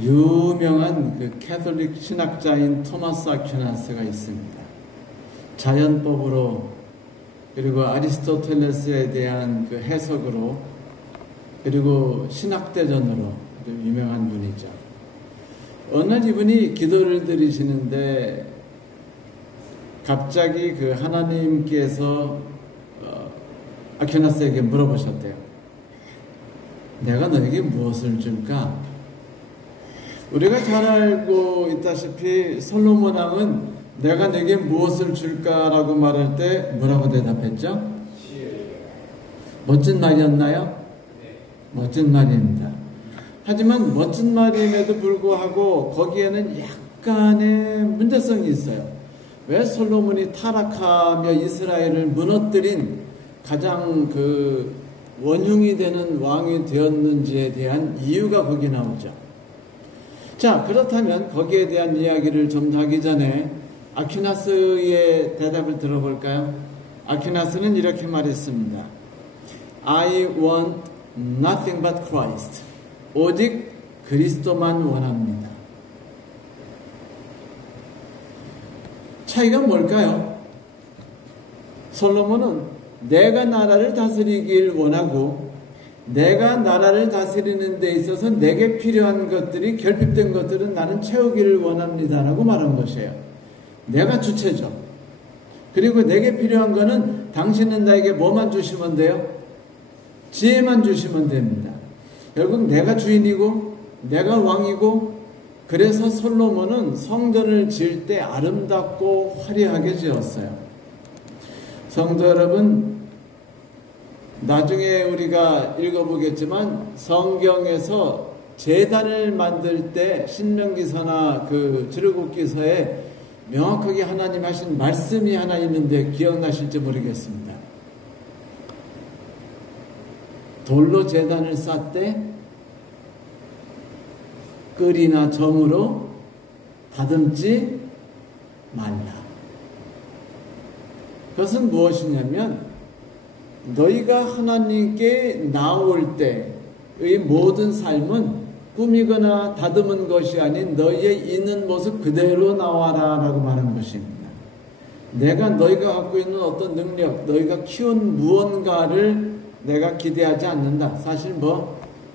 유명한 그 캐톨릭 신학자인 토마스 아퀴나스가 있습니다. 자연법으로 그리고 아리스토텔레스에 대한 그 해석으로 그리고 신학대전으로 유명한 분이죠. 어느 날 이분이 기도를 드리시는데 갑자기 그 하나님께서 아퀴나스에게 물어보셨대요. 내가 너에게 무엇을 줄까? 우리가 잘 알고 있다시피 솔로몬 왕은 내가 내게 무엇을 줄까라고 말할 때 뭐라고 대답했죠? 멋진 말이었나요? 멋진 말입니다. 하지만 멋진 말임에도 불구하고 거기에는 약간의 문제성이 있어요. 왜 솔로몬이 타락하며 이스라엘을 무너뜨린 가장 그 원흉이 되는 왕이 되었는지에 대한 이유가 거기 나오죠. 자, 그렇다면 거기에 대한 이야기를 좀 더 하기 전에 아퀴나스의 대답을 들어볼까요? 아퀴나스는 이렇게 말했습니다. I want nothing but Christ. 오직 그리스도만 원합니다. 차이가 뭘까요? 솔로몬은 내가 나라를 다스리길 원하고 내가 나라를 다스리는 데 있어서 내게 필요한 것들이 결핍된 것들은 나는 채우기를 원합니다라고 말한 것이에요. 내가 주체죠. 그리고 내게 필요한 거는 당신은 나에게 뭐만 주시면 돼요? 지혜만 주시면 됩니다. 결국 내가 주인이고 내가 왕이고 그래서 솔로몬은 성전을 지을 때 아름답고 화려하게 지었어요. 성도 여러분, 나중에 우리가 읽어보겠지만 성경에서 제단을 만들 때 신명기서나 그 출애굽기서에 명확하게 하나님 하신 말씀이 하나 있는데 기억나실지 모르겠습니다. 돌로 제단을 쌓되 끌이나 정으로 다듬지 말라. 그것은 무엇이냐면 너희가 하나님께 나올 때의 모든 삶은 꾸미거나 다듬은 것이 아닌 너희의 있는 모습 그대로 나와라 라고 말한 것입니다. 내가 너희가 갖고 있는 어떤 능력, 너희가 키운 무언가를 내가 기대하지 않는다. 사실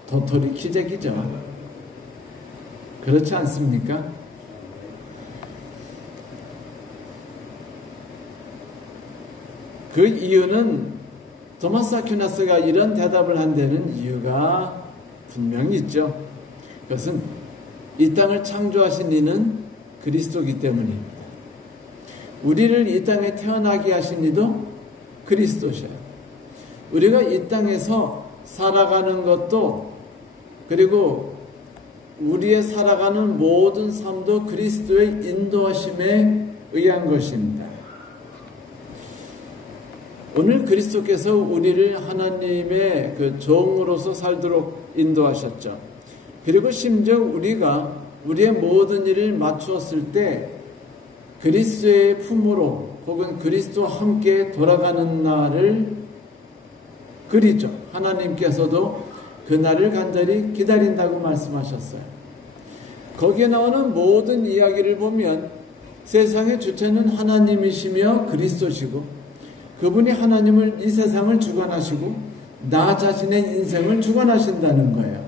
도토리 키재기죠. 그렇지 않습니까? 그 이유는 토마스 아퀴나스가 이런 대답을 한 데는 이유가 분명히 있죠. 그것은 이 땅을 창조하신 이는 그리스도이기 때문입니다. 우리를 이 땅에 태어나게 하신 이도 그리스도셔요. 우리가 이 땅에서 살아가는 것도 그리고 우리의 살아가는 모든 삶도 그리스도의 인도하심에 의한 것입니다. 오늘 그리스도께서 우리를 하나님의 그 종으로서 살도록 인도하셨죠. 그리고 심지어 우리가 우리의 모든 일을 맞추었을 때 그리스도의 품으로 혹은 그리스도와 함께 돌아가는 날을 그리죠. 하나님께서도 그 날을 간절히 기다린다고 말씀하셨어요. 거기에 나오는 모든 이야기를 보면 세상의 주체는 하나님이시며 그리스도시고 그분이 하나님을 이 세상을 주관하시고 나 자신의 인생을 주관하신다는 거예요.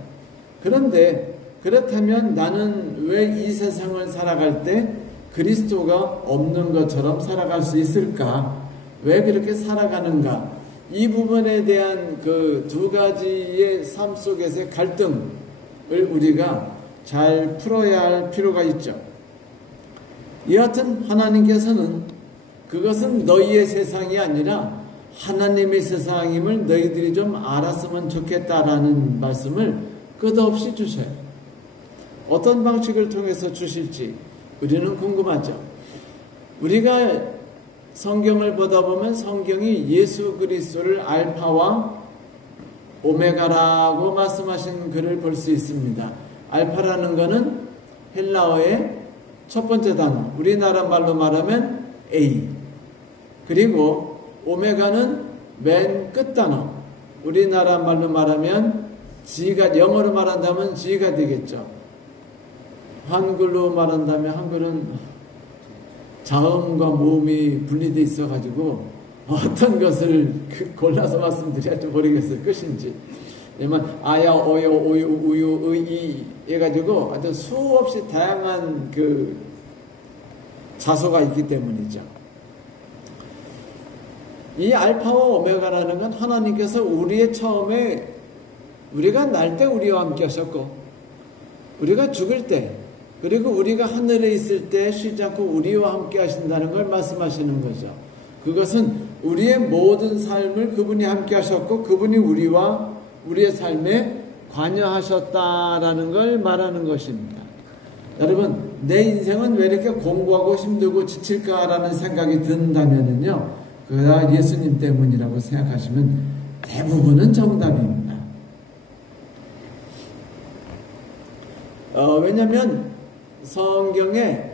그런데 그렇다면 나는 왜 이 세상을 살아갈 때 그리스도가 없는 것처럼 살아갈 수 있을까? 왜 그렇게 살아가는가? 이 부분에 대한 그 두 가지의 삶 속에서의 갈등을 우리가 잘 풀어야 할 필요가 있죠. 여하튼 하나님께서는 그것은 너희의 세상이 아니라 하나님의 세상임을 너희들이 좀 알았으면 좋겠다라는 말씀을 끝없이 주셔요. 어떤 방식을 통해서 주실지 우리는 궁금하죠. 우리가 성경을 보다 보면 성경이 예수 그리스도를 알파와 오메가라고 말씀하신 글을 볼 수 있습니다. 알파라는 것은 헬라어의 첫 번째 단어, 우리나라 말로 말하면 A. 그리고 오메가는 맨 끝 단어, 우리나라 말로 말하면 G가, 영어로 말한다면 G가 되겠죠. 한글로 말한다면 한글은 자음과 모음이 분리되어 있어가지고 어떤 것을 골라서 말씀드려야 좀 모르겠어요. 끝인지. 왜냐면 아야, 어여, 오유, 우유, 의이 해가지고 아주 수없이 다양한 그 자소가 있기 때문이죠. 이 알파와 오메가라는 건 하나님께서 우리의 처음에 우리가 날 때 우리와 함께 하셨고 우리가 죽을 때 그리고 우리가 하늘에 있을 때 쉬지 않고 우리와 함께 하신다는 걸 말씀하시는 거죠. 그것은 우리의 모든 삶을 그분이 함께 하셨고 그분이 우리의 삶에 관여하셨다라는 걸 말하는 것입니다. 여러분, 내 인생은 왜 이렇게 공부하고 힘들고 지칠까라는 생각이 든다면요, 그가 예수님 때문이라고 생각하시면 대부분은 정답입니다. 왜냐하면 성경에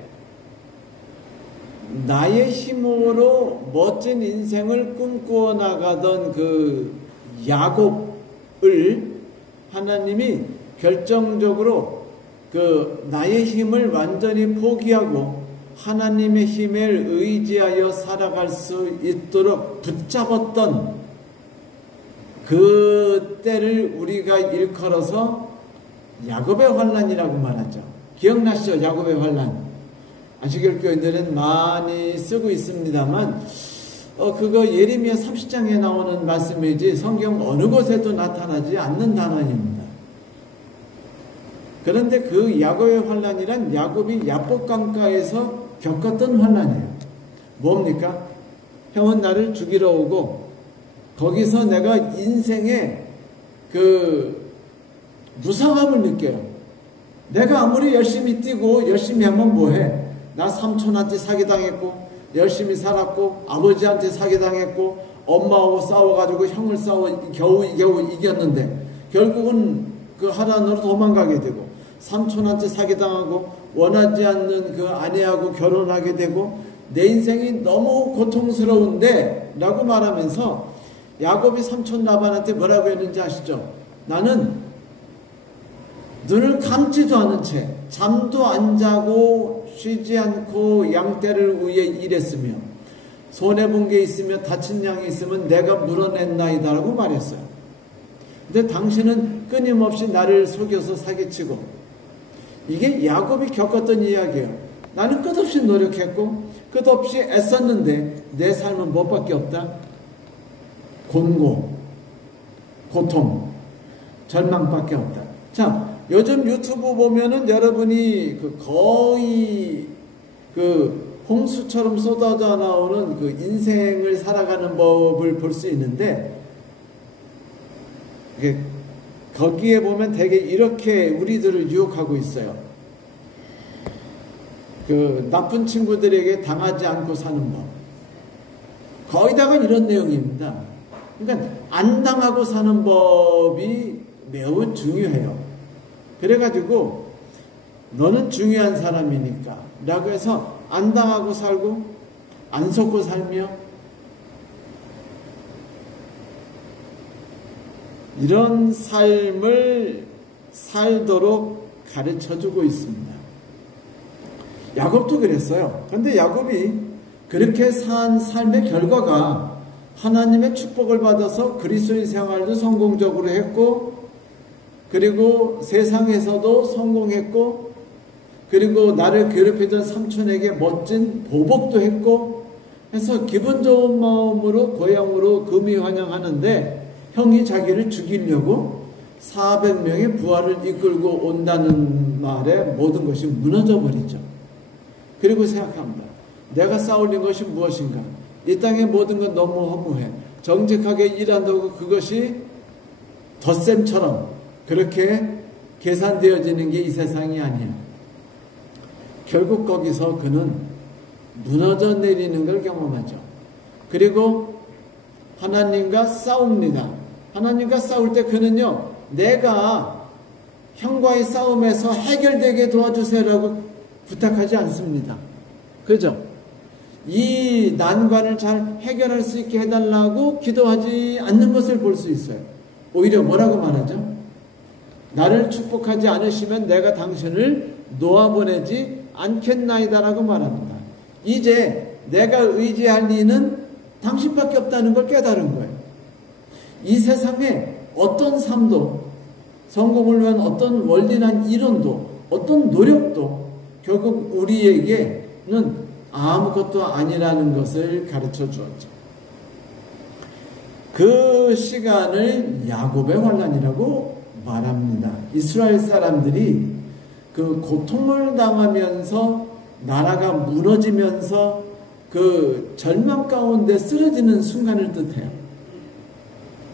나의 힘으로 멋진 인생을 꿈꾸어 나가던 그 야곱을 하나님이 결정적으로 그 나의 힘을 완전히 포기하고 하나님의 힘에 의지하여 살아갈 수 있도록 붙잡았던 그 때를 우리가 일컬어서 야곱의 환란이라고 말하죠. 기억나시죠? 야곱의 환란. 안식일 교인들은 많이 쓰고 있습니다만 그거 예레미야 30장에 나오는 말씀이지 성경 어느 곳에도 나타나지 않는 단어입니다. 그런데 그 야곱의 환란이란 야곱이 야복강가에서 겪었던 환란이에요. 뭡니까? 형은 나를 죽이러 오고 거기서 내가 인생의 그 무상함을 느껴요. 내가 아무리 열심히 뛰고 열심히 하면 뭐해? 나 삼촌한테 사기당했고 열심히 살았고 아버지한테 사기당했고 엄마하고 싸워가지고 형을 겨우 이겼는데 결국은 그 하란으로 도망가게 되고 삼촌한테 사기당하고 원하지 않는 그 아내하고 결혼하게 되고 내 인생이 너무 고통스러운데 라고 말하면서 야곱이 삼촌 라반한테 뭐라고 했는지 아시죠? 나는 눈을 감지도 않은 채 잠도 안 자고 쉬지 않고 양떼를 위해 일했으며 손해본 게 있으며 다친 양이 있으면 내가 물어냈나이다 라고 말했어요. 근데 당신은 끊임없이 나를 속여서 사기치고 이게 야곱이 겪었던 이야기예요. 나는 끝없이 노력했고 끝없이 애썼는데 내 삶은 뭐밖에 없다? 곤고, 고통, 절망밖에 없다. 자, 요즘 유튜브 보면은 여러분이 거의 홍수처럼 쏟아져 나오는 그 인생을 살아가는 법을 볼 수 있는데, 거기에 보면 되게 이렇게 우리들을 유혹하고 있어요. 그 나쁜 친구들에게 당하지 않고 사는 법. 거의 다가 이런 내용입니다. 그러니까 안 당하고 사는 법이 매우 중요해요. 그래가지고 너는 중요한 사람이니까 라고 해서 안 당하고 살고 안 속고 살며 이런 삶을 살도록 가르쳐주고 있습니다. 야곱도 그랬어요. 그런데 야곱이 그렇게 산 삶의 결과가 하나님의 축복을 받아서 그리스도인 생활도 성공적으로 했고 그리고 세상에서도 성공했고 그리고 나를 괴롭히던 삼촌에게 멋진 보복도 했고 해서 기분 좋은 마음으로 고향으로 금이 환영하는데 형이 자기를 죽이려고 400명의 부하를 이끌고 온다는 말에 모든 것이 무너져 버리죠. 그리고 생각합니다. 내가 쌓아올린 것이 무엇인가? 이 땅의 모든 건 너무 허무해. 정직하게 일한다고 그것이 덧셈처럼 그렇게 계산되어지는 게 이 세상이 아니야. 결국 거기서 그는 무너져 내리는 걸 경험하죠. 그리고 하나님과 싸웁니다. 하나님과 싸울 때 그는요, 내가 형과의 싸움에서 해결되게 도와주세요라고 부탁하지 않습니다. 그죠? 이 난관을 잘 해결할 수 있게 해달라고 기도하지 않는 것을 볼 수 있어요. 오히려 뭐라고 말하죠? 나를 축복하지 않으시면 내가 당신을 놓아보내지 않겠나이다라고 말합니다. 이제 내가 의지할 이는 당신밖에 없다는 걸 깨달은 거예요. 이 세상에 어떤 삶도, 성공을 위한 어떤 원리난 이론도, 어떤 노력도 결국 우리에게는 아무것도 아니라는 것을 가르쳐 주었죠. 그 시간을 야곱의 환난이라고 말합니다. 이스라엘 사람들이 그 고통을 당하면서 나라가 무너지면서 그 절망 가운데 쓰러지는 순간을 뜻해요.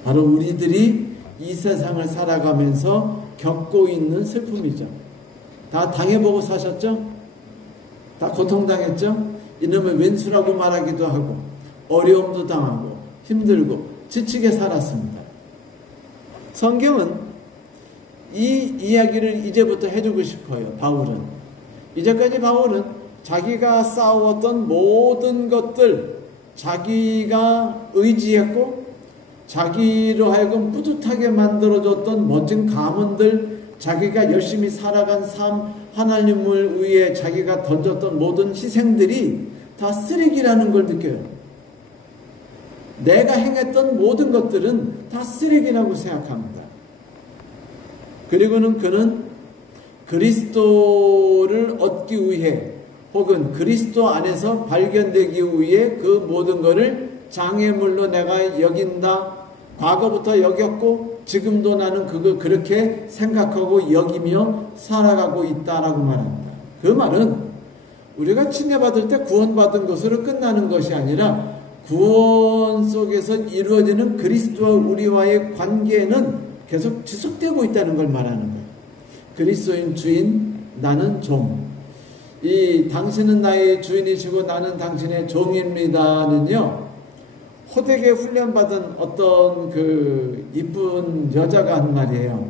바로 우리들이 이 세상을 살아가면서 겪고 있는 슬픔이죠. 다 당해보고 사셨죠? 다 고통당했죠? 이놈의 왼수라고 말하기도 하고 어려움도 당하고 힘들고 지치게 살았습니다. 성경은 이 이야기를 이제부터 해주고 싶어요. 바울은 이제까지 바울은 자기가 싸웠던 모든 것들, 자기가 의지했고 자기로 하여금 뿌듯하게 만들어줬던 멋진 가문들, 자기가 열심히 살아간 삶, 하나님을 위해 자기가 던졌던 모든 희생들이 다 쓰레기라는 걸 느껴요. 내가 행했던 모든 것들은 다 쓰레기라고 생각합니다. 그리고는 그는 그리스도를 얻기 위해 혹은 그리스도 안에서 발견되기 위해 그 모든 것을 장애물로 내가 여긴다. 과거부터 여겼고 지금도 나는 그걸 그렇게 생각하고 여기며 살아가고 있다라고 말합니다. 그 말은 우리가 칭해받을 때 구원받은 것으로 끝나는 것이 아니라 구원 속에서 이루어지는 그리스도와 우리와의 관계는 계속 지속되고 있다는 걸 말하는 거예요. 그리스도인 주인, 나는 종. 이 당신은 나의 주인이시고 나는 당신의 종입니다는요, 호되게 훈련받은 어떤 그 이쁜 여자가 한 말이에요.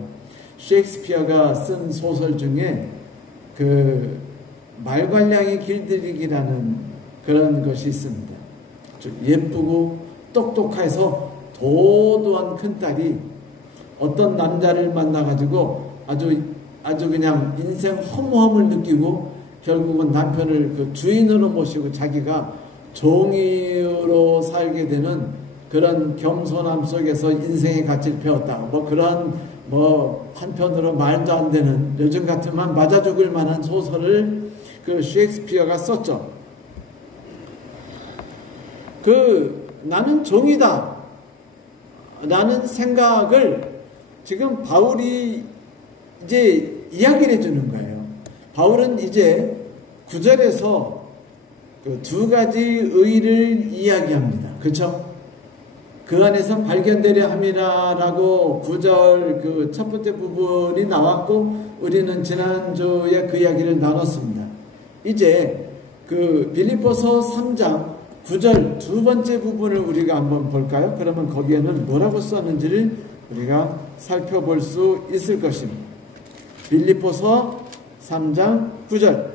셰익스피어가 쓴 소설 중에 그 말괄량이 길들이기라는 그런 것이 있습니다. 예쁘고 똑똑해서 도도한 큰딸이 어떤 남자를 만나가지고 아주 그냥 인생 허무함을 느끼고 결국은 남편을 그 주인으로 모시고 자기가 종이로 살게 되는 그런 겸손함 속에서 인생의 가치를 배웠다. 뭐 그런 한편으로 말도 안 되는 요즘 같으면 맞아 죽을 만한 소설을 그 셰익스피어가 썼죠. 나는 종이다 라는 생각을 지금 바울이 이제 이야기를 해주는 거예요. 바울은 이제 9절에서 그 두 가지 의를 이야기합니다. 그렇죠? 그 안에서 발견되려 함이라라고 9절 그 첫 번째 부분이 나왔고 우리는 지난주에 그 이야기를 나눴습니다. 이제 그 빌립보서 3장 9절 두 번째 부분을 우리가 한번 볼까요? 그러면 거기에는 뭐라고 썼는지를 우리가 살펴볼 수 있을 것입니다. 빌립보서 3장 9절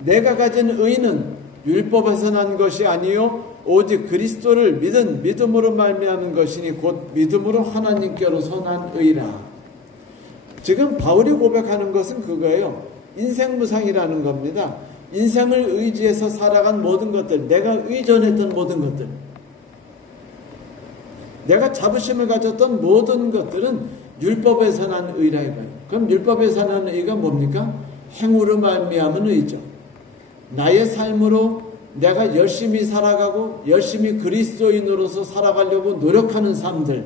내가 가진 의는 율법에서 난 것이 아니요 오직 그리스도를 믿은 믿음으로 말미암은 것이니 곧 믿음으로 하나님께로서 난 의라. 지금 바울이 고백하는 것은 그거예요. 인생무상이라는 겁니다. 인생을 의지해서 살아간 모든 것들, 내가 의존했던 모든 것들, 내가 자부심을 가졌던 모든 것들은 율법에서 난 의라 이거예요. 그럼 율법에서 난 의가 뭡니까? 행으로 말미암은 의죠. 나의 삶으로 내가 열심히 살아가고 열심히 그리스도인으로서 살아가려고 노력하는 삶들,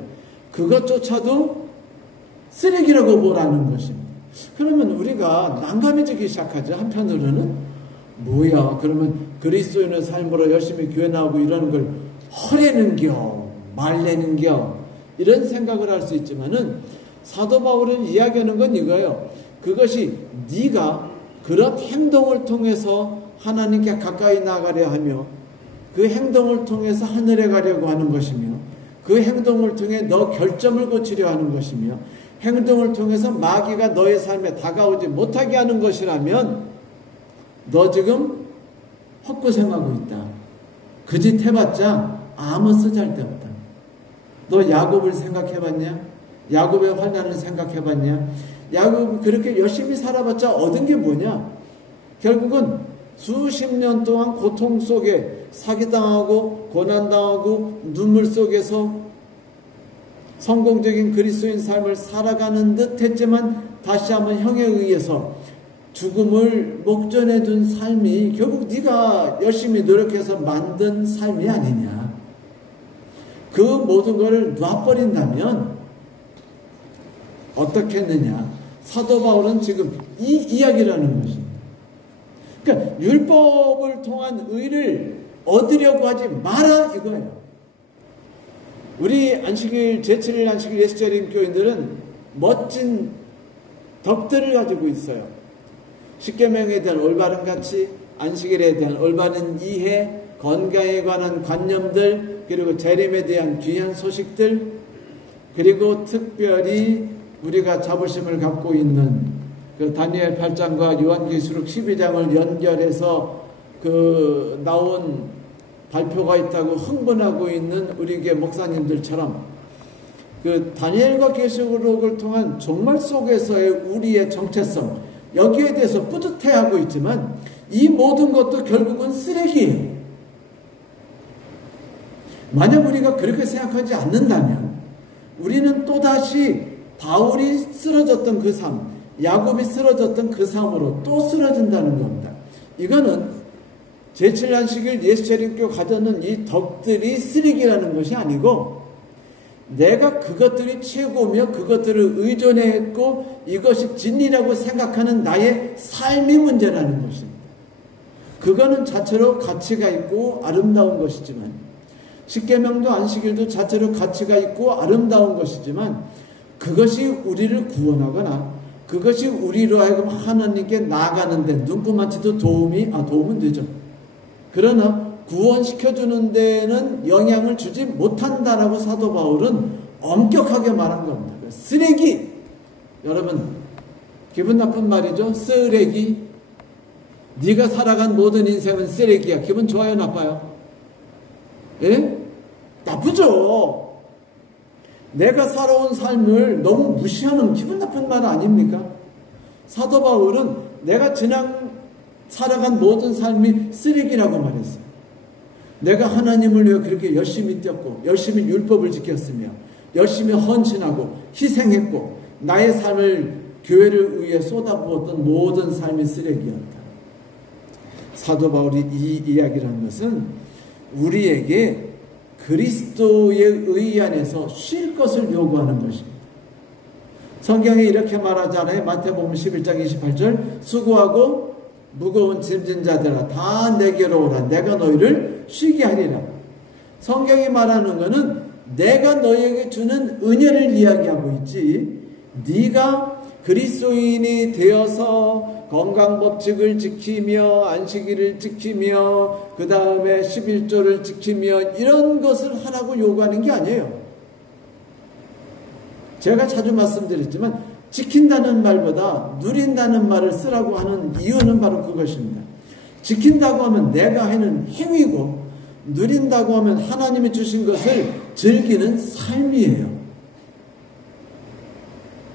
그것조차도 쓰레기라고 보라는 것입니다. 그러면 우리가 난감해지기 시작하죠. 한편으로는 뭐야, 그러면 그리스도인의 삶으로 열심히 교회 나오고 이러는 걸 허례는겨, 말내는겨, 이런 생각을 할 수 있지만은 사도 바울은 이야기하는 건 이거예요. 그것이 네가 그런 행동을 통해서 하나님께 가까이 나가려 하며 그 행동을 통해서 하늘에 가려고 하는 것이며 그 행동을 통해 너 결점을 고치려 하는 것이며 행동을 통해서 마귀가 너의 삶에 다가오지 못하게 하는 것이라면 너 지금 헛고생하고 있다. 그 짓 해봤자 아무 쓰잘데없다. 너 야곱을 생각해봤냐? 야곱의 환난을 생각해봤냐? 야곱이 그렇게 열심히 살아봤자 얻은 게 뭐냐? 결국은 수십 년 동안 고통 속에 사기당하고 고난당하고 눈물 속에서 성공적인 그리스도인 삶을 살아가는 듯 했지만 다시 한번 형에 의해서 죽음을 목전에 둔 삶이 결국 네가 열심히 노력해서 만든 삶이 아니냐. 그 모든 것을 놔버린다면 어떻게 했느냐. 사도 바울은 지금 이 이야기를 하는 것입니다. 그러니까 율법을 통한 의를 얻으려고 하지 마라 이거예요. 우리 안식일 제7일 안식일 예수재림 교인들은 멋진 덕들을 가지고 있어요. 십계명에 대한 올바른 가치, 안식일에 대한 올바른 이해, 건강에 관한 관념들, 그리고 재림에 대한 귀한 소식들, 그리고 특별히 우리가 자부심을 갖고 있는 그 다니엘 8장과 요한계시록 12장을 연결해서 그 나온 발표가 있다고 흥분하고 있는 우리 교회 목사님들처럼 그 다니엘과 계시록을 통한 종말 속에서의 우리의 정체성, 여기에 대해서 뿌듯해하고 있지만 이 모든 것도 결국은 쓰레기예요. 만약 우리가 그렇게 생각하지 않는다면 우리는 또다시 바울이 쓰러졌던 그 삶, 야곱이 쓰러졌던 그 삶으로 또 쓰러진다는 겁니다. 이거는 제7안식일 예수재림교 가져는 이 덕들이 쓰레기라는 것이 아니고 내가 그것들이 최고며 그것들을 의존했고 이것이 진리라고 생각하는 나의 삶이 문제라는 것입니다. 그거는 자체로 가치가 있고 아름다운 것이지만 십계명도 안식일도 자체로 가치가 있고 아름다운 것이지만 그것이 우리를 구원하거나 그것이 우리로 하여금 하나님께 나아가는 데 눈꼽만치도 도움은 되죠. 그러나 구원시켜주는 데는 영향을 주지 못한다라고 사도 바울은 엄격하게 말한 겁니다. 쓰레기! 여러분 기분 나쁜 말이죠. 쓰레기. 네가 살아간 모든 인생은 쓰레기야. 기분 좋아요? 나빠요? 예? 나쁘죠. 내가 살아온 삶을 너무 무시하는 기분 나쁜 말 아닙니까? 사도 바울은 내가 지난 살아간 모든 삶이 쓰레기라고 말했어요. 내가 하나님을 위해 그렇게 열심히 뛰었고 열심히 율법을 지켰으며 열심히 헌신하고 희생했고 나의 삶을 교회를 위해 쏟아부었던 모든 삶이 쓰레기였다. 사도 바울이 이 이야기를 한 것은 우리에게 그리스도의 의 안에서 쉴 것을 요구하는 것입니다. 성경에 이렇게 말하잖아요. 마태복음 11장 28절 수고하고 무거운 짐진 자들아 다 내게로 오라. 내가 너희를 쉬게 하리라. 성경이 말하는 것은 내가 너희에게 주는 은혜를 이야기하고 있지 네가 그리스도인이 되어서 건강법칙을 지키며 안식일을 지키며 그 다음에 11조를 지키며 이런 것을 하라고 요구하는 게 아니에요. 제가 자주 말씀드렸지만 지킨다는 말보다 누린다는 말을 쓰라고 하는 이유는 바로 그것입니다. 지킨다고 하면 내가 하는 행위고 누린다고 하면 하나님이 주신 것을 즐기는 삶이에요.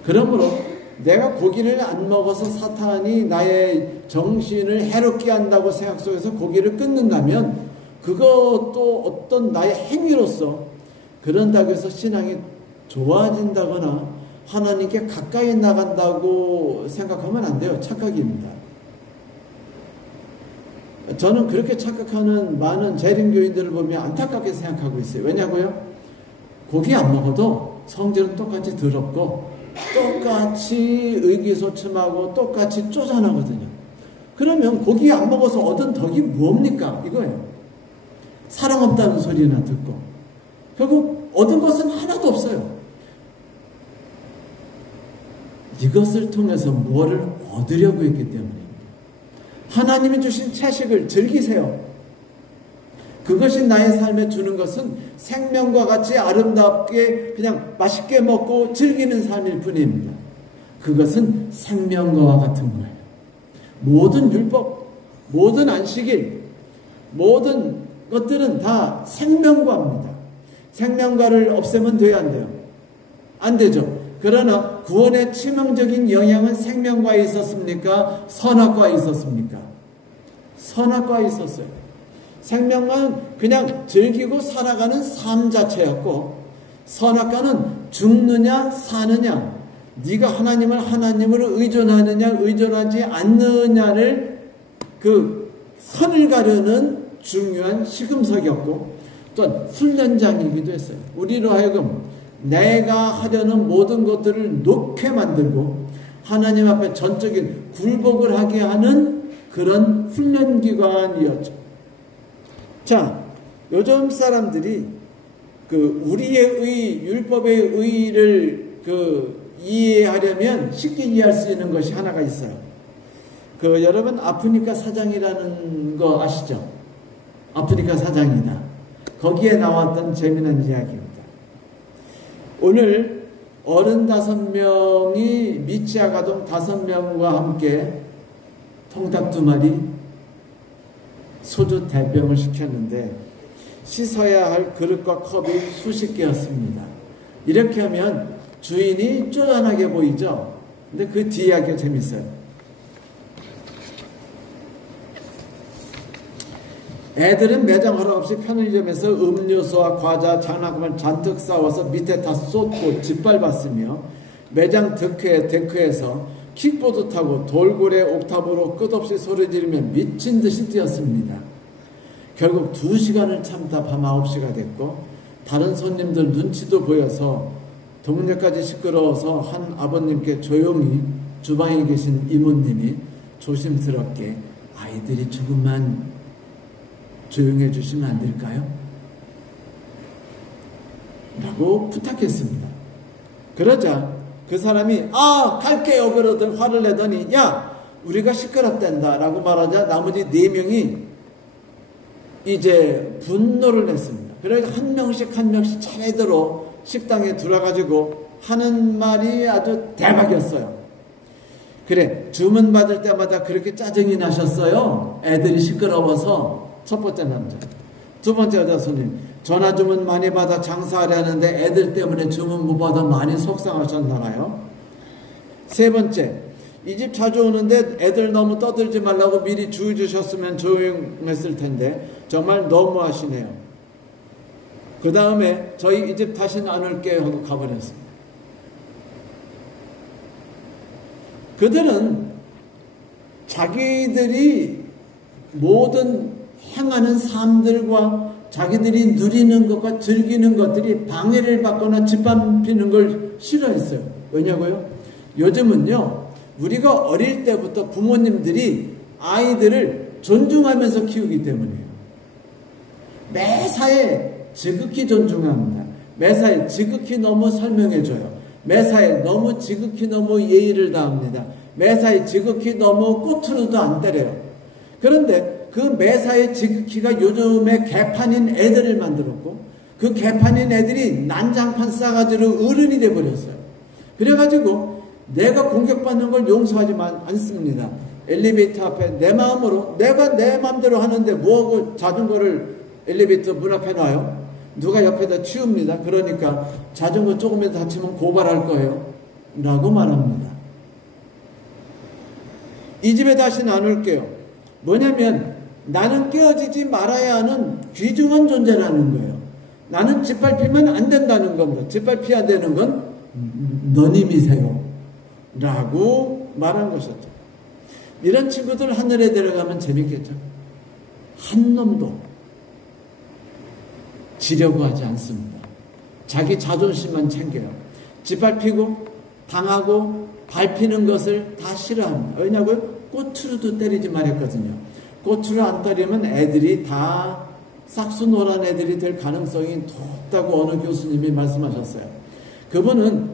그러므로 내가 고기를 안 먹어서 사탄이 나의 정신을 해롭게 한다고 생각 속에서 고기를 끊는다면 그것도 어떤 나의 행위로서 그런다고 해서 신앙이 좋아진다거나 하나님께 가까이 나간다고 생각하면 안 돼요. 착각입니다. 저는 그렇게 착각하는 많은 재림교인들을 보면 안타깝게 생각하고 있어요. 왜냐고요? 고기 안 먹어도 성질은 똑같이 더럽고 똑같이 의기소침하고 똑같이 쪼잔하거든요. 그러면 고기 안 먹어서 얻은 덕이 뭡니까? 이거예요. 사랑 없다는 소리나 듣고 결국 얻은 것은 하나도 없어요. 이것을 통해서 뭐를 얻으려고 했기 때문입니다. 하나님이 주신 채식을 즐기세요. 그것이 나의 삶에 주는 것은 생명과 같이 아름답게 그냥 맛있게 먹고 즐기는 삶일 뿐입니다. 그것은 생명과 같은 거예요. 모든 율법, 모든 안식일, 모든 것들은 다 생명과입니다. 생명과를 없애면 돼요, 안 돼요? 안 되죠. 그러나 구원의 치명적인 영향은 생명과에 있었습니까? 선악과에 있었습니까? 선악과에 있었어요. 생명은 그냥 즐기고 살아가는 삶 자체였고, 선악과는 죽느냐 사느냐, 네가 하나님을 의존하느냐 의존하지 않느냐를 그 선을 가르는 중요한 시금석이었고, 또 훈련장이기도 했어요. 우리로 하여금 내가 하려는 모든 것들을 놓게 만들고 하나님 앞에 전적인 굴복을 하게 하는 그런 훈련기관이었죠. 자, 요즘 사람들이 우리의 율법의 의의를 이해하려면 쉽게 이해할 수 있는 것이 하나가 있어요. 여러분 아프니까 사장이라는 거 아시죠? 아프니까 사장이다. 거기에 나왔던 재미난 이야기입니다. 오늘 어른 5명이 미취학 아동 5명과 함께 통닭 2마리, 소주 대병을 시켰는데 씻어야 할 그릇과 컵이 수십 개였습니다. 이렇게 하면 주인이 쪼잔하게 보이죠? 근데 그 뒤 이야기가 재밌어요. 애들은 매장 허락 없이 편의점에서 음료수와 과자, 장난감을 잔뜩 싸워서 밑에 다 쏟고 짓밟았으며, 매장 데크에서 킥보드 타고 돌고래 옥탑으로 끝없이 소리 지르며 미친 듯이 뛰었습니다. 결국 2시간을 참다 밤 9시가 됐고, 다른 손님들 눈치도 보여서 동네까지 시끄러워서 한 아버님께 조용히 주방에 계신 이모님이 조심스럽게 아이들이 조금만 조용해 주시면 안 될까요? 라고 부탁했습니다. 그러자 그 사람이 갈게요 그러더니 화를 내더니 야 우리가 시끄럽단다 라고 말하자 나머지 4명이 이제 분노를 냈습니다. 그래서 한 명씩 차례대로 식당에 들어가지고 하는 말이 아주 대박이었어요. 그래, 주문 받을 때마다 그렇게 짜증이 나셨어요? 애들이 시끄러워서. 첫 번째 남자. 두 번째 여자 손님, 전화 주문 많이 받아 장사하려는데 애들 때문에 주문 못 받아 많이 속상하셨나요? 세 번째, 이 집 자주 오는데 애들 너무 떠들지 말라고 미리 주의 주셨으면 조용했을 텐데 정말 너무하시네요. 그 다음에 저희 이 집 다시는 안 올게요 하고 가버렸습니다. 그들은 자기들이 모든 행하는 삶들과 자기들이 누리는 것과 즐기는 것들이 방해를 받거나 짓밟히는 걸 싫어했어요. 왜냐고요? 요즘은요, 우리가 어릴 때부터 부모님들이 아이들을 존중하면서 키우기 때문이에요. 매사에 지극히 존중합니다. 매사에 지극히 너무 설명해줘요. 매사에 너무 지극히 너무 예의를 다합니다. 매사에 지극히 너무 꼬투로도 안 때려요. 그런데 그 매사의 지극히가 요즘에 개판인 애들을 만들었고, 그 개판인 애들이 난장판 싸가지로 어른이 돼버렸어요. 그래가지고 내가 공격받는 걸 용서하지 않습니다. 엘리베이터 앞에 내 마음으로 내가 내 마음대로 하는데 뭐하고 자전거를 엘리베이터 문 앞에 놔요? 누가 옆에다 치웁니다. 그러니까 자전거 조금이라도 다치면 고발할 거예요 라고 말합니다. 이 집에 다시는 안 올게요. 뭐냐면 나는 깨어지지 말아야 하는 귀중한 존재라는 거예요. 나는 짓밟히면 안 된다는 겁니다. 짓밟혀야 되는 건 너님이세요 라고 말한 것이었죠. 이런 친구들 하늘에 데려가면 재밌겠죠. 한 놈도 지려고 하지 않습니다. 자기 자존심만 챙겨요. 짓밟히고 당하고 밟히는 것을 다 싫어합니다. 왜냐고요? 꼬투리도 때리지 말했거든요. 꼬투리를 안 때리면 애들이 다 싹수노란 애들이 될 가능성이 높다고 어느 교수님이 말씀하셨어요. 그분은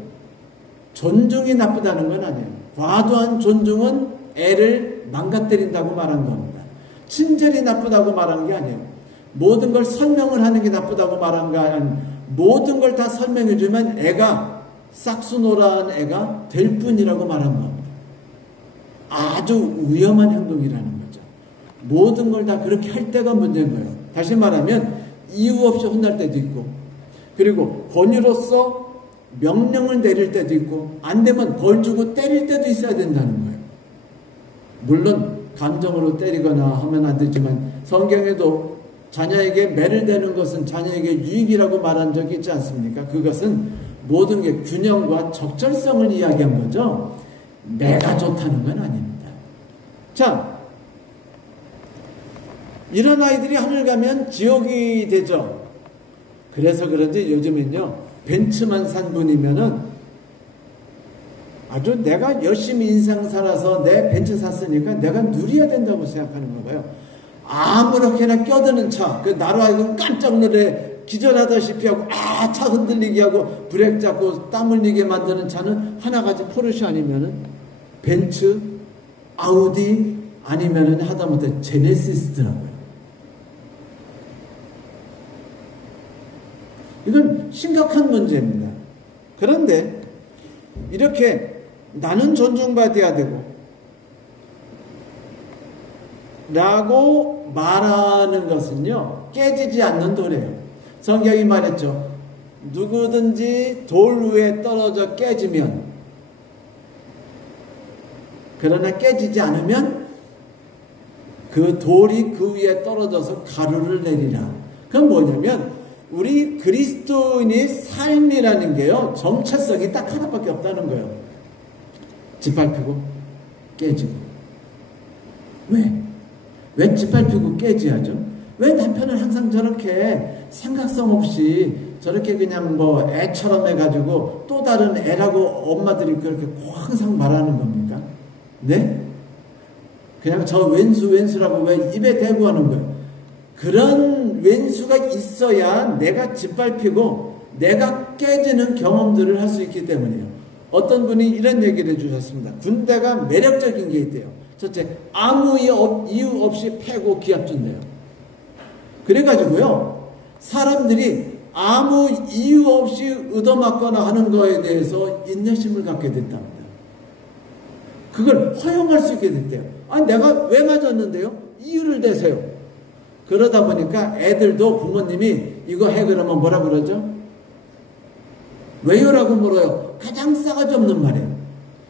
존중이 나쁘다는 건 아니에요. 과도한 존중은 애를 망가뜨린다고 말한 겁니다. 친절이 나쁘다고 말한 게 아니에요. 모든 걸 설명을 하는 게 나쁘다고 말한 게 아니에요. 모든 걸 다 설명해주면 애가 싹수노란 애가 될 뿐이라고 말한 겁니다. 아주 위험한 행동이라는 거죠. 모든 걸 다 그렇게 할 때가 문제인 거예요. 다시 말하면 이유 없이 혼날 때도 있고, 그리고 권위로서 명령을 내릴 때도 있고 안 되면 벌 주고 때릴 때도 있어야 된다는 거예요. 물론 감정으로 때리거나 하면 안 되지만 성경에도 자녀에게 매를 대는 것은 자녀에게 유익이라고 말한 적이 있지 않습니까? 그것은 모든 게 균형과 적절성을 이야기한 거죠. 매가 좋다는 건 아닙니다. 자, 이런 아이들이 하늘 가면 지옥이 되죠. 그래서 그런지 요즘엔요, 벤츠만 산 분이면은 아주 내가 열심히 인생 살아서 내 벤츠 샀으니까 내가 누려야 된다고 생각하는 거예요. 아무렇게나 껴드는 차, 그 나로 하여금 깜짝 놀래 기절하다시피 하고 차 흔들리게 하고 브레이크 잡고 땀 흘리게 만드는 차는 하나같이 포르쉐 아니면은 벤츠, 아우디 아니면은 하다못해 제네시스더라고요. 이건 심각한 문제입니다. 그런데 이렇게 나는 존중받아야 되고 라고 말하는 것은요, 깨지지 않는 돌이에요. 성경이 말했죠. 누구든지 돌 위에 떨어져 깨지면, 그러나 깨지지 않으면 그 돌이 그 위에 떨어져서 가루를 내리라. 그건 뭐냐면 우리 그리스도인의 삶이라는 게요, 정체성이 딱 하나밖에 없다는 거예요. 짓밟히고 깨지고. 왜 짓밟히고 깨지야죠? 왜 남편을 항상 저렇게 생각성 없이 저렇게 그냥 뭐 애처럼 해가지고 또 다른 애라고 엄마들이 그렇게 항상 말하는 겁니까? 네? 그냥 저 왼수라고 왜 입에 대고 하는 거예요? 그런 왼수가 있어야 내가 짓밟히고 내가 깨지는 경험들을 할 수 있기 때문이에요. 어떤 분이 이런 얘기를 해주셨습니다. 군대가 매력적인 게 있대요. 첫째, 아무 이유 없이 패고 기합 준대요. 그래가지고요, 사람들이 아무 이유 없이 얻어맞거나 하는 거에 대해서 인내심을 갖게 됐답니다. 그걸 허용할 수 있게 됐대요. 내가 왜 맞았는데요? 이유를 대세요. 그러다 보니까 애들도 부모님이 이거 해 그러면 뭐라 그러죠? 왜요라고 물어요. 가장 싸가지 없는 말이에요.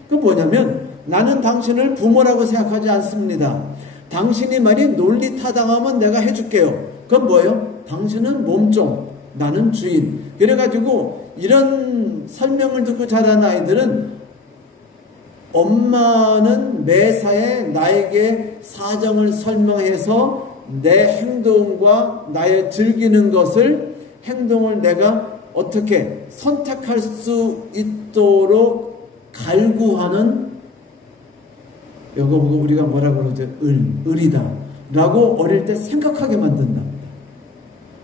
그 뭐냐면 나는 당신을 부모라고 생각하지 않습니다. 당신이 말이 논리 타당하면 내가 해줄게요. 그건 뭐예요? 당신은 몸종, 나는 주인. 그래가지고 이런 설명을 듣고 자란 아이들은 엄마는 매사에 나에게 사정을 설명해서 내 행동과 나의 즐기는 것을, 행동을 내가 어떻게 선택할 수 있도록 갈구하는, 이거 보고 우리가 뭐라 그러죠? 을이다 라고 어릴 때 생각하게 만든답니다.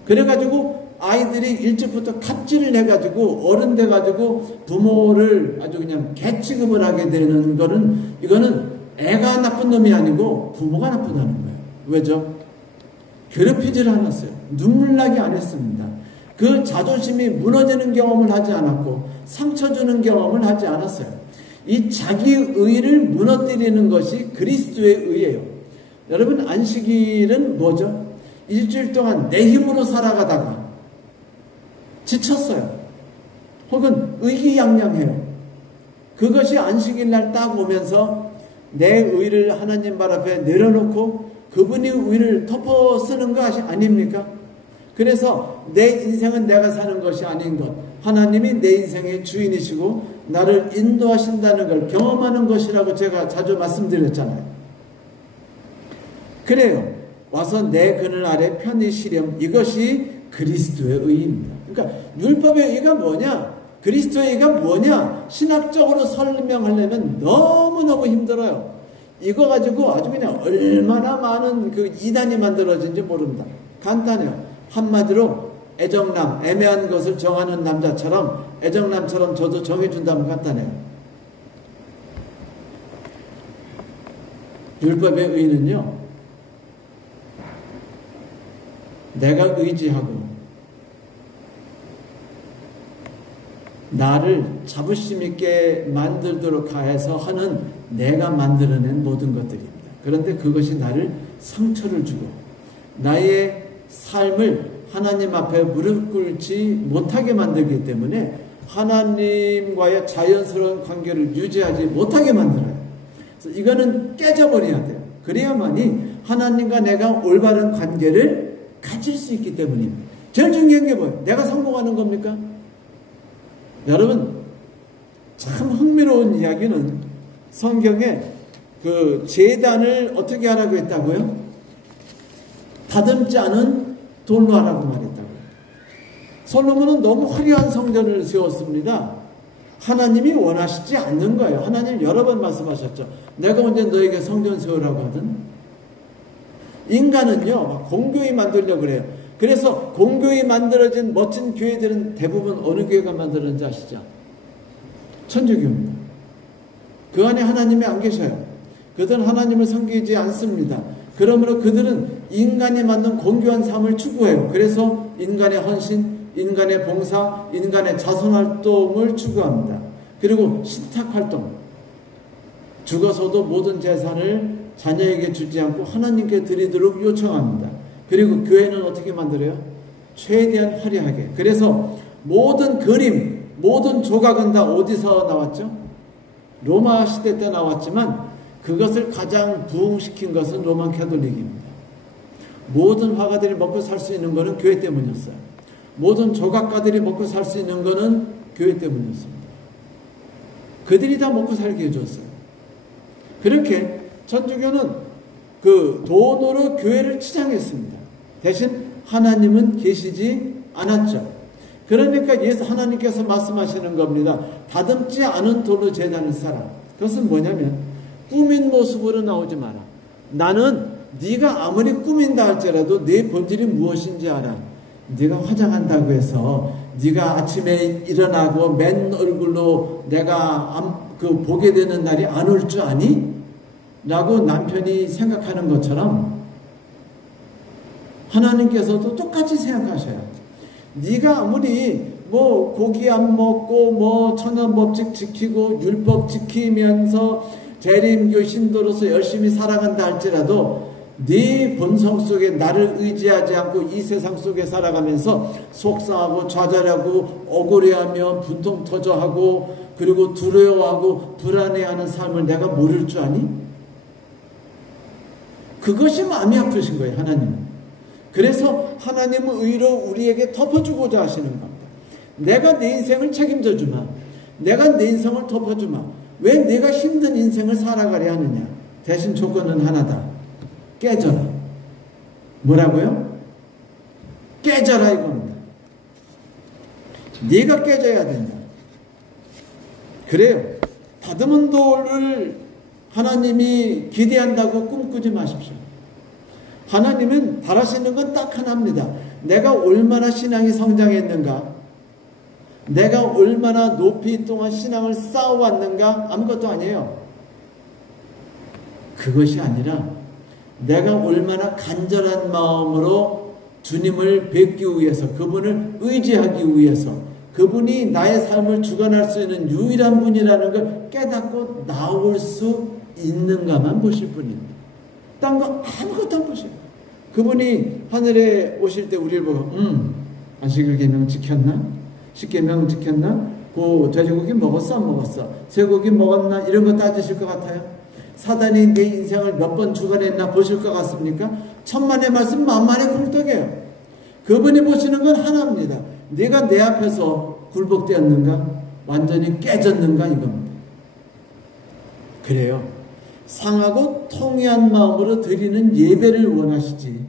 그래가지고 아이들이 일찍부터 갑질을 해가지고 어른 돼가지고 부모를 아주 그냥 개취급을 하게 되는 거는, 이거는 애가 나쁜 놈이 아니고 부모가 나쁘다는 거예요. 왜죠? 괴롭히질 않았어요. 눈물 나게 안 했습니다. 그 자존심이 무너지는 경험을 하지 않았고 상처 주는 경험을 하지 않았어요. 이 자기의 의를 무너뜨리는 것이 그리스도의 의예요. 여러분, 안식일은 뭐죠? 일주일 동안 내 힘으로 살아가다가 지쳤어요. 혹은 의기양양해요. 그것이 안식일 날 딱 오면서 내 의를 하나님 발 앞에 내려놓고 그분의 의를 덮어 쓰는 거 아닙니까? 그래서 내 인생은 내가 사는 것이 아닌 것, 하나님이 내 인생의 주인이시고 나를 인도하신다는 걸 경험하는 것이라고 제가 자주 말씀드렸잖아요. 그래요. 와서 내 그늘 아래 편히 쉬렴. 이것이 그리스도의 의입니다. 그러니까 율법의 의가 뭐냐? 그리스도의 의가 뭐냐? 신학적으로 설명하려면 너무너무 힘들어요. 이거 가지고 아주 그냥 얼마나 많은 그 이단이 만들어진지 모릅니다. 간단해요. 한마디로 애정남, 애매한 것을 정하는 남자처럼, 애정남처럼 저도 정해준다면 간단해요. 율법의 의는요, 내가 의지하고 나를 자부심 있게 만들도록 하여서 하는 내가 만들어낸 모든 것들입니다. 그런데 그것이 나를 상처를 주고 나의 삶을 하나님 앞에 무릎 꿇지 못하게 만들기 때문에 하나님과의 자연스러운 관계를 유지하지 못하게 만들어요. 그래서 이거는 깨져버려야 돼요. 그래야만이 하나님과 내가 올바른 관계를 가질 수 있기 때문입니다. 제일 중요한 게 뭐예요? 내가 성공하는 겁니까? 여러분, 참 흥미로운 이야기는 성경에 그 제단을 어떻게 하라고 했다고요? 다듬지 않은 돌로 하라고 말했다고요. 솔로몬은 너무 화려한 성전을 세웠습니다. 하나님이 원하시지 않는 거예요. 하나님 여러 번 말씀하셨죠. 내가 언제 너에게 성전 세우라고 하든. 인간은요, 막 공교히 만들려고 그래요. 그래서 공교히 만들어진 멋진 교회들은 대부분 어느 교회가 만들었는지 아시죠? 천주교입니다. 그 안에 하나님이 안 계셔요. 그들은 하나님을 섬기지 않습니다. 그러므로 그들은 인간이 만든 공교한 삶을 추구해요. 그래서 인간의 헌신, 인간의 봉사, 인간의 자선활동을 추구합니다. 그리고 신탁활동. 죽어서도 모든 재산을 자녀에게 주지 않고 하나님께 드리도록 요청합니다. 그리고 교회는 어떻게 만들어요? 최대한 화려하게. 그래서 모든 그림, 모든 조각은 다 어디서 나왔죠? 로마 시대 때 나왔지만 그것을 가장 부흥시킨 것은 로만 캐톨릭입니다. 모든 화가들이 먹고 살 수 있는 것은 교회 때문이었어요. 모든 조각가들이 먹고 살 수 있는 것은 교회 때문이었습니다. 그들이 다 먹고 살게 해줬어요. 그렇게 천주교는 그 돈으로 교회를 치장했습니다. 대신 하나님은 계시지 않았죠. 그러니까 하나님께서 말씀하시는 겁니다. 다듬지 않은 돌로 제단을 쌓아. 그것은 뭐냐면 꾸민 모습으로 나오지 마라. 나는 네가 아무리 꾸민다 할지라도 네 본질이 무엇인지 알아. 네가 화장한다고 해서 네가 아침에 일어나고 맨 얼굴로 내가 보게 되는 날이 안 올 줄 아니? 라고 남편이 생각하는 것처럼 하나님께서도 똑같이 생각하셔요. 네가 아무리 고기 안 먹고 천연법칙 지키고 율법 지키면서 재림교 신도로서 열심히 살아간다 할지라도 네 본성 속에 나를 의지하지 않고 이 세상 속에 살아가면서 속상하고 좌절하고 억울해하며 분통 터져하고 그리고 두려워하고 불안해하는 삶을 내가 모를 줄 아니? 그것이 마음이 아프신 거예요, 하나님은. 그래서 하나님은 의로 우리에게 덮어주고자 하시는 겁니다. 내가 내 인생을 책임져 주마. 내가 내 인생을 덮어주마. 왜 내가 힘든 인생을 살아가려 하느냐? 대신 조건은 하나다. 깨져라. 뭐라고요? 깨져라 이겁니다. 네가 깨져야 된다. 그래요. 다듬은 돌을 하나님이 기대한다고 꿈꾸지 마십시오. 하나님은 바라시는 건 딱 하나입니다. 내가 얼마나 신앙이 성장했는가? 내가 얼마나 높이 동안 신앙을 쌓아왔는가? 아무것도 아니에요. 그것이 아니라 내가 얼마나 간절한 마음으로 주님을 뵙기 위해서, 그분을 의지하기 위해서, 그분이 나의 삶을 주관할 수 있는 유일한 분이라는 걸 깨닫고 나올 수 있는가만 보실 분입니다. 딴 거 아무것도 안 보셔요. 그분이 하늘에 오실 때 우리를 보고 안식일 계명 지켰나? 십계명 지켰나? 그 돼지고기 먹었어? 안 먹었어? 쇠고기 먹었나? 이런 거 따지실 것 같아요? 사단이 내 인생을 몇 번 주관했나 보실 것 같습니까? 천만의 말씀 만만의 공덕이에요. 그분이 보시는 건 하나입니다. 네가 내 앞에서 굴복되었는가? 완전히 깨졌는가? 이겁니다. 그래요. 상하고 통회한 마음으로 드리는 예배를 원하시지,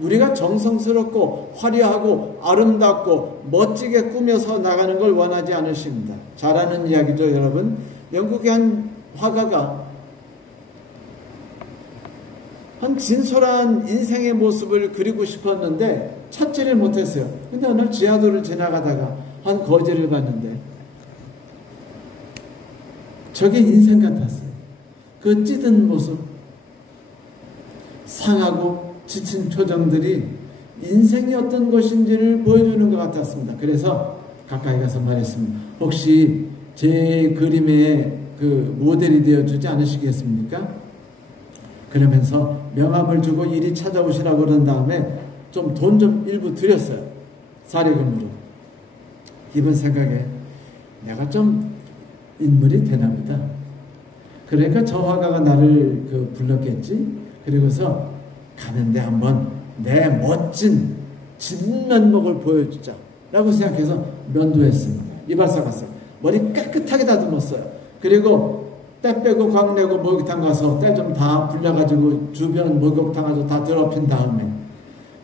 우리가 정성스럽고 화려하고 아름답고 멋지게 꾸며서 나가는 걸 원하지 않으십니다. 잘 아는 이야기죠, 여러분. 영국의 한 화가가 한 진솔한 인생의 모습을 그리고 싶었는데 찾지를 못했어요. 근데 어느 지하도를 지나가다가 한 거지를 봤는데 저게 인생 같았어요. 그 찌든 모습, 상하고 지친 표정들이 인생이 어떤 것인지를 보여주는 것 같았습니다. 그래서 가까이 가서 말했습니다. 혹시 제 그림의 그 모델이 되어주지 않으시겠습니까? 그러면서 명함을 주고 이리 찾아오시라고 그런 다음에 좀 돈 좀 일부 드렸어요. 사례금으로. 이번 생각에 내가 좀 인물이 되나 보다. 그러니까 저 화가가 나를 불렀겠지. 그리고서 가는데 한번 내 멋진 진면목을 보여주자 라고 생각해서 면도했습니다. 이발사 갔어요. 머리 깨끗하게 다듬었어요. 그리고 때 빼고 광 내고 목욕탕 가서 때 좀 다 불려가지고 주변 목욕탕 아주 다 더럽힌 다음에,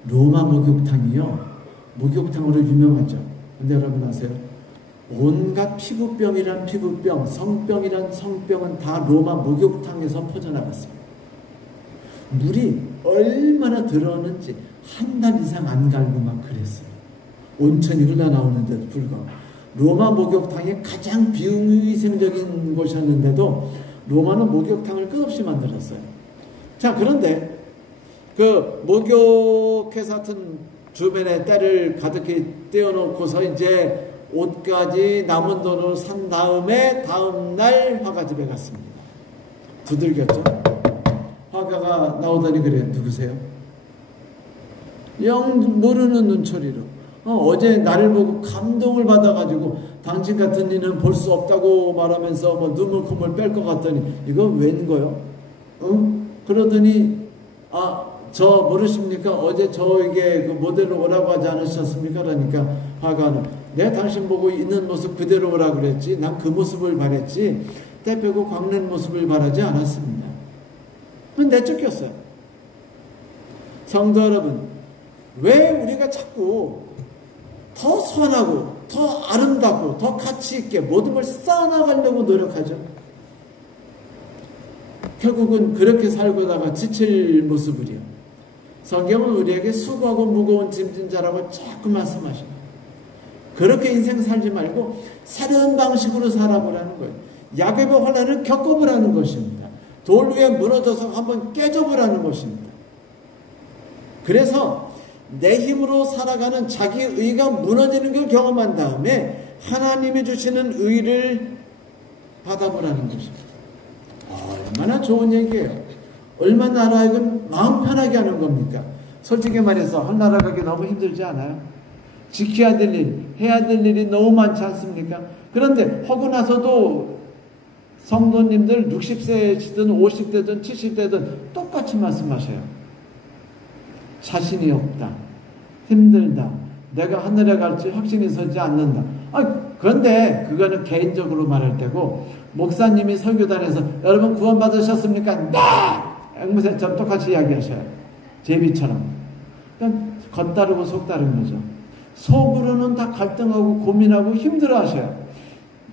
로마 목욕탕이요, 목욕탕으로 유명하죠. 근데 여러분 아세요? 온갖 피부병이란 피부병, 성병이란 성병은 다 로마 목욕탕에서 퍼져나갔습니다. 물이 얼마나 들어오는지 한 달 이상 안 갈고 막 그랬어요. 온천이 흘러나오는데도 불구하고. 로마 목욕탕이 가장 비위생적인 곳이었는데도 로마는 목욕탕을 끝없이 만들었어요. 자, 그런데 그 목욕해서 하여튼 주변에 때를 가득히 떼어놓고서 이제 옷까지 남은 돈으로 산 다음에 다음날 화가집에 갔습니다. 두들겼죠. 화가가 나오더니 그래요. 누구세요? 영 모르는 눈초리로 어제 나를 보고 감동을 받아가지고 당신 같은 이는 볼 수 없다고 말하면서 뭐 눈물 콧물 뺄 것 같더니 이거 웬거요? 그러더니 저 모르십니까? 어제 저에게 그 모델로 오라고 하지 않으셨습니까? 그러니까 화가는 내가 당신 보고 있는 모습 그대로 오라 그랬지. 난 그 모습을 바랬지. 때 빼고 광낸 모습을 바라지 않았습니다. 내쫓겼어요. 성도 여러분, 왜 우리가 자꾸 더 선하고 더 아름답고 더 가치 있게 모든 걸 쌓아나가려고 노력하죠? 결국은 그렇게 살고다가 지칠 모습을요. 성경은 우리에게 수고하고 무거운 짐진 자라고 자꾸 말씀하십니다. 그렇게 인생 살지 말고 새로운 방식으로 살아보라는 거예요. 야곱의 혼란을 겪어보라는 것입니다. 돌 위에 무너져서 한번 깨져보라는 것입니다. 그래서 내 힘으로 살아가는 자기 의가 무너지는 걸 경험한 다음에 하나님이 주시는 의를 받아보라는 것입니다. 얼마나 좋은 얘기예요. 얼마나 나라하여금 마음 편하게 하는 겁니까? 솔직히 말해서 하늘나라 가기 너무 힘들지 않아요? 지켜야 될 일, 해야 될 일이 너무 많지 않습니까? 그런데 하고 나서도 성도님들 60세든 50대든 70대든 똑같이 말씀하셔요. 자신이 없다. 힘들다. 내가 하늘에 갈지 확신이 서지 않는다. 그런데 그거는 개인적으로 말할 때고, 목사님이 설교단에서 여러분 구원 받으셨습니까? 네! 앵무새처럼 똑같이 이야기하셔요. 제비처럼. 그러니까 겉다르고 속다른 거죠. 속으로는 다 갈등하고 고민하고 힘들어 하셔요.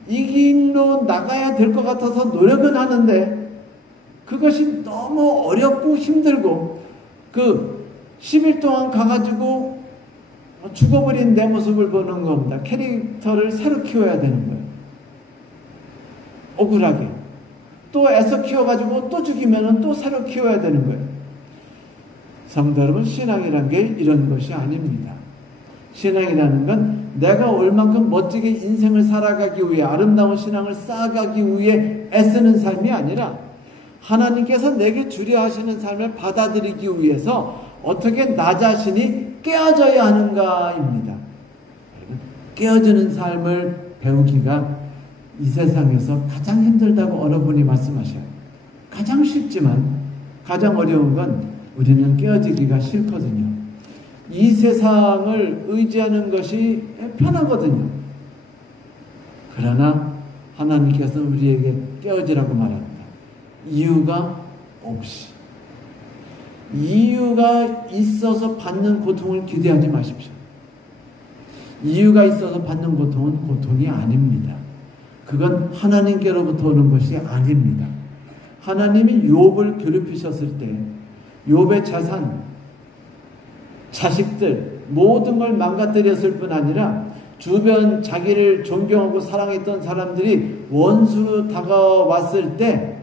이 길로 나가야 될 것 같아서 노력은 하는데 그것이 너무 어렵고 힘들고 10일 동안 가가지고 죽어버린 내 모습을 보는 겁니다. 캐릭터를 새로 키워야 되는 거예요. 억울하게. 또 애써 키워가지고 또 죽이면 또 새로 키워야 되는 거예요. 성도 여러분, 신앙이란 게 이런 것이 아닙니다. 신앙이라는 건 내가 얼만큼 멋지게 인생을 살아가기 위해, 아름다운 신앙을 쌓아가기 위해 애쓰는 삶이 아니라 하나님께서 내게 주려 하시는 삶을 받아들이기 위해서 어떻게 나 자신이 깨어져야 하는가입니다. 깨어지는 삶을 배우기가 이 세상에서 가장 힘들다고 어느 분이 말씀하셔요. 가장 쉽지만 가장 어려운 건 우리는 깨어지기가 싫거든요. 이 세상을 의지하는 것이 편하거든요. 그러나 하나님께서 우리에게 깨어지라고 말합니다. 이유가 없이. 이유가 있어서 받는 고통을 기대하지 마십시오. 이유가 있어서 받는 고통은 고통이 아닙니다. 그건 하나님께로부터 오는 것이 아닙니다. 하나님이 욥을 괴롭히셨을 때 욥의 재산, 자식들 모든 걸 망가뜨렸을 뿐 아니라 주변 자기를 존경하고 사랑했던 사람들이 원수로 다가왔을 때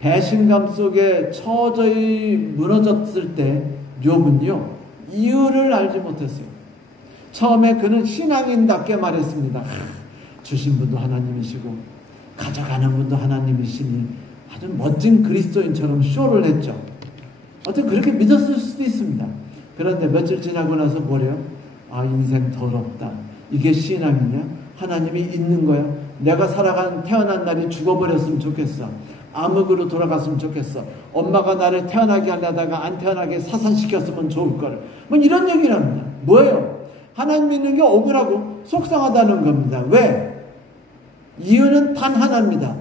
배신감 속에 처저히 무너졌을 때 욥은요 이유를 알지 못했어요. 처음에 그는 신앙인답게 말했습니다. 주신 분도 하나님이시고 가져가는 분도 하나님이시니 아주 멋진 그리스도인처럼 쇼를 했죠. 어떻게 그렇게 믿었을 수도 있습니다. 그런데 며칠 지나고 나서 뭐래요? 인생 더럽다. 이게 신앙이냐? 하나님이 있는 거야? 내가 태어난 날이 죽어버렸으면 좋겠어. 암흑으로 돌아갔으면 좋겠어. 엄마가 나를 태어나게 하려다가 안 태어나게 사산시켰으면 좋을걸. 뭐 이런 얘기를 합니다. 뭐예요? 하나님 믿는 게 억울하고 속상하다는 겁니다. 왜? 이유는 단 하나입니다.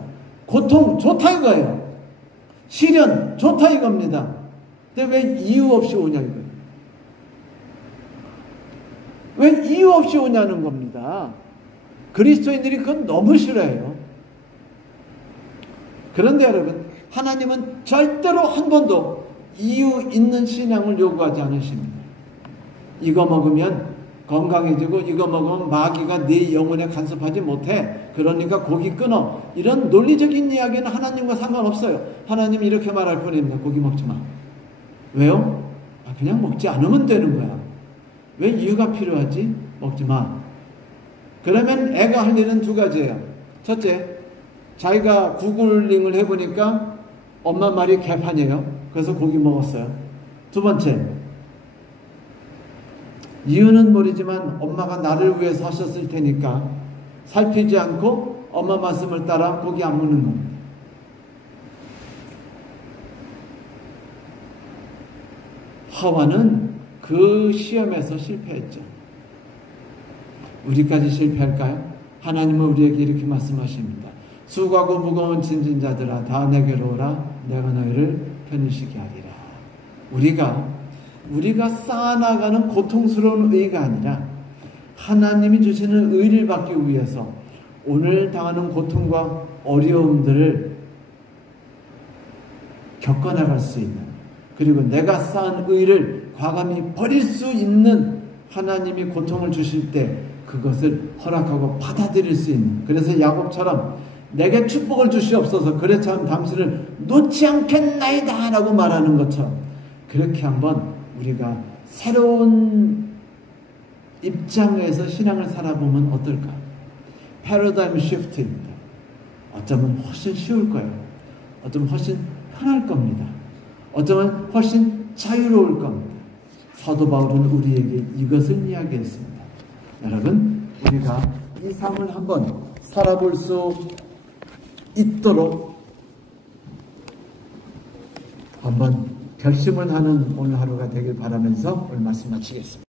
고통 좋다 이거예요. 시련 좋다 이겁니다. 근데 왜 이유 없이 오냐 이거예요. 왜 이유 없이 오냐는 겁니다. 그리스도인들이 그건 너무 싫어해요. 그런데 여러분, 하나님은 절대로 한 번도 이유 있는 신앙을 요구하지 않으십니다. 이거 먹으면 건강해지고 이거 먹으면 마귀가 네 영혼에 간섭하지 못해. 그러니까 고기 끊어. 이런 논리적인 이야기는 하나님과 상관없어요. 하나님이 이렇게 말할 뿐입니다. 고기 먹지 마. 왜요? 그냥 먹지 않으면 되는 거야. 왜 이유가 필요하지? 먹지 마. 그러면 애가 할 일은 두 가지예요. 첫째, 자기가 구글링을 해보니까 엄마 말이 개판이에요. 그래서 고기 먹었어요. 두 번째, 이유는 모르지만 엄마가 나를 위해서 하셨을 테니까 살피지 않고 엄마 말씀을 따라 고기 안 먹는 겁니다. 하와는 그 시험에서 실패했죠. 우리까지 실패할까요? 하나님은 우리에게 이렇게 말씀하십니다. 수고하고 무거운 짐진 자들아 다 내게로 오라. 내가 너희를 편히쉬게 하리라. 우리가 쌓아나가는 고통스러운 의가 아니라 하나님이 주시는 의를 받기 위해서 오늘 당하는 고통과 어려움들을 겪어나갈 수 있는, 그리고 내가 쌓은 의를 과감히 버릴 수 있는, 하나님이 고통을 주실 때 그것을 허락하고 받아들일 수 있는, 그래서 야곱처럼 내게 축복을 주시옵소서 그렇지 않으면 당신을 놓지 않겠나이다 라고 말하는 것처럼 그렇게 한번 우리가 새로운 입장에서 신앙을 살아보면 어떨까? 패러다임 시프트입니다. 어쩌면 훨씬 쉬울 거예요. 어쩌면 훨씬 편할 겁니다. 어쩌면 훨씬 자유로울 겁니다. 사도 바울은 우리에게 이것을 이야기했습니다. 여러분, 우리가 이 삶을 한번 살아볼 수 있도록 한번 결심을 하는 오늘 하루가 되길 바라면서 오늘 말씀 마치겠습니다.